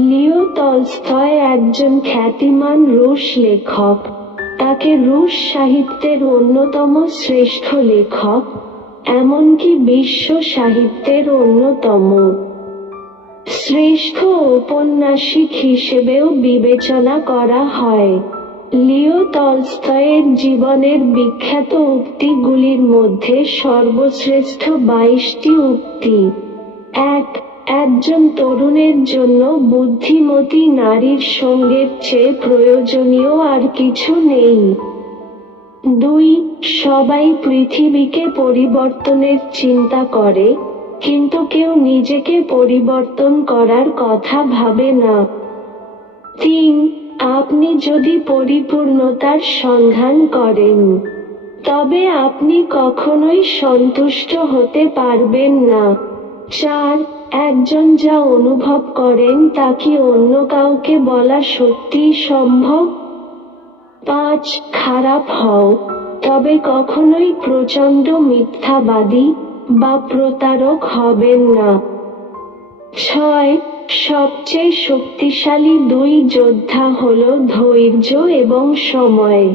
লিও Tolstoy একজন খ্যাতিমান রুশ লেখক। তাকে রুশ সাহিত্যের অন্যতম শ্রেষ্ঠ লেখক, এমনকি বিশ্ব সাহিত্যের অন্যতম শ্রেষ্ঠ ঔপন্যাসিক হিসেবেও বিবেচনা করা হয়। লিও তলস্তয়ের জীবনের বিখ্যাত উক্তিগুলির মধ্যে সর্বশ্রেষ্ঠ 22টি উক্তি। একজন তরুণের জন্য বুদ্ধিমতী নারীর সঙ্গের চেয়ে প্রয়োজনীয় আর কিছু নেই। 2. সবাই পৃথিবীকে পরিবর্তনের চিন্তা করে, কিন্তু কেউ নিজেকে পরিবর্তন করার কথা ভাবে না। 3. আপনি যদি পরিপূর্ণতার সন্ধান করেন, তবে আপনি কখনোই সন্তুষ্ট হতে পারবেন না। 4. একজন যা অনুভব করেন তা কি অন্য কাউকে বলা সত্যিই সম্ভব? 5. খারাপ হও, তবে কখনোই প্রচণ্ড মিথ্যাবাদী বা প্রতারক হবেন না। 6. সবচেয়ে শক্তিশালী 2 যোদ্ধা হল ধৈর্য এবং সময়।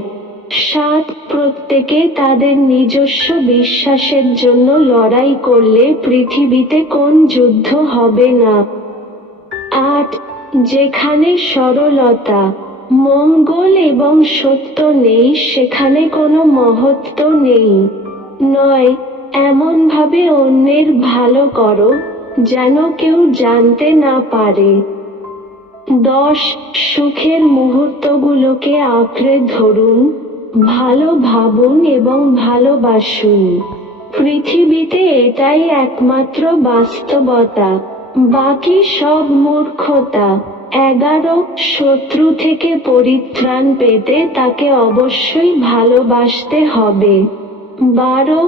7. প্রত্যেকে তাদের নিজস্ব বিশ্বাসের জন্য লড়াই করলে পৃথিবীতে কোন যুদ্ধ হবে না। 8. যেখানে সরলতা, মঙ্গল এবং সত্য নেই সেখানে কোনো মহত্ব নেই। 9. এমনভাবে অন্যের ভালো করো যেন কেউ জানতে না পারে। 10. সুখের মুহূর্তগুলোকে আঁকড়ে ধরুন, ভালো ভাবুন এবং ভালোবাসুন। পৃথিবীতে এটাই একমাত্র বাস্তবতা, বাকি সব মূর্খতা। 11. শত্রু থেকে পরিত্রাণ পেতে তাকে অবশ্যই ভালোবাসতে হবে। 12.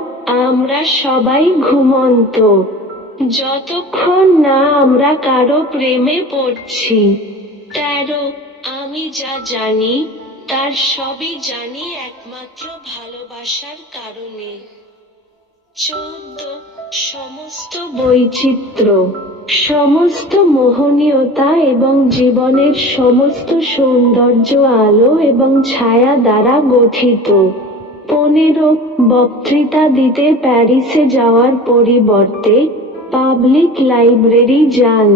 আমরা সবাই ঘুমন্ত, যতক্ষণ না আমরা কারো প্রেমে পড়ছি। 13. আমি যা জানি তার সবই জানি একমাত্র ভালোবাসার কারণে। 14. সমস্ত বৈচিত্র্য, সমস্ত মোহনীয়তা এবং জীবনের সমস্ত সৌন্দর্য আলো এবং ছায়া দ্বারা গঠিত। 15. বক্তৃতা দিতে প্যারিসে যাওয়ার পরিবর্তে পাবলিক লাইব্রেরি যান,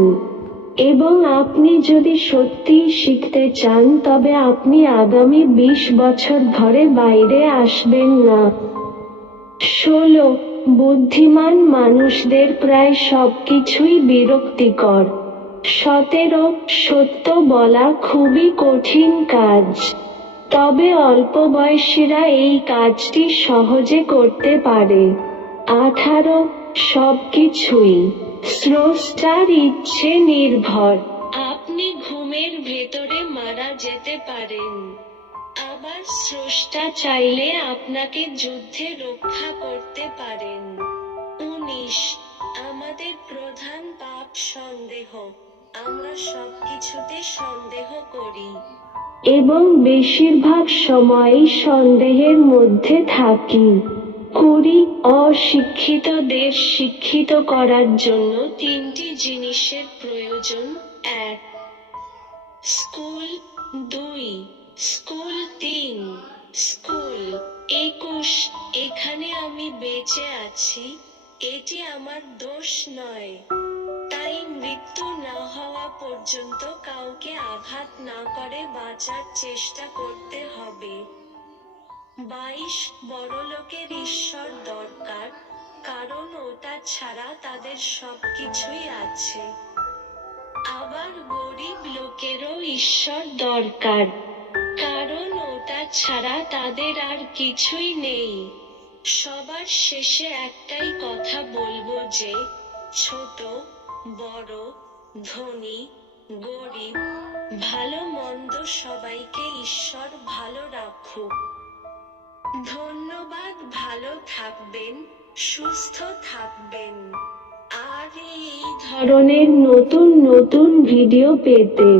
এবং আপনি যদি সত্যিই শিখতে চান তবে আপনি আগামী 20 বছর ধরে বাইরে আসবেন না। 16. বুদ্ধিমান মানুষদের প্রায় সবকিছুই বিরক্তিকর। 17. সত্য বলা খুবই কঠিন কাজ, তবে অল্পবয়সীরা এই কাজটি সহজে করতে পারে। 18. সবকিছুই স্রষ্টার ইচ্ছে নির্ভর। আপনি ঘুমের ভেতরে মারা যেতে পারেন, আবার স্রষ্টা চাইলে আপনাকে যুদ্ধে রক্ষা করতে পারেন। 19. আমাদের প্রধান পাপ সন্দেহ। আমরা সবকিছুতে সন্দেহ করি, এবং বেশিরভাগ সময়ই সন্দেহের মধ্যে থাকি। 20. অশিক্ষিতদের শিক্ষিত করার জন্য 3টি জিনিসের প্রয়োজন। 1. স্কুল। 2. স্কুল। 3. স্কুল। 21. এখানে আমি বেঁচে আছি, এটি আমার দোষ নয়, তাই মৃত্যু না হওয়া পর্যন্ত কাউকে আঘাত না করে বাঁচার চেষ্টা করতে হবে। 22. বড়লোকের ঈশ্বর দরকার, কারণ ওটা ছাড়া তাদের সবকিছুই আছে। আবার গরিব লোকেরও ঈশ্বর দরকার, কারণ ওটা ছাড়া তাদের আর কিছুই নেই। সবার শেষে একটাই কথা বলবো যে, ছোট, বড়, ধনী, গরিব, ভালো মন্দ সবাইকে ঈশ্বর ভালো রাখুক। ধন্যবাদ। ভালো থাকবেন, সুস্থ থাকবেন। আর এই ধরনের নতুন নতুন ভিডিও পেতে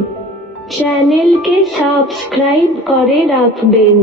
চ্যানেলকে সাবস্ক্রাইব করে রাখবেন।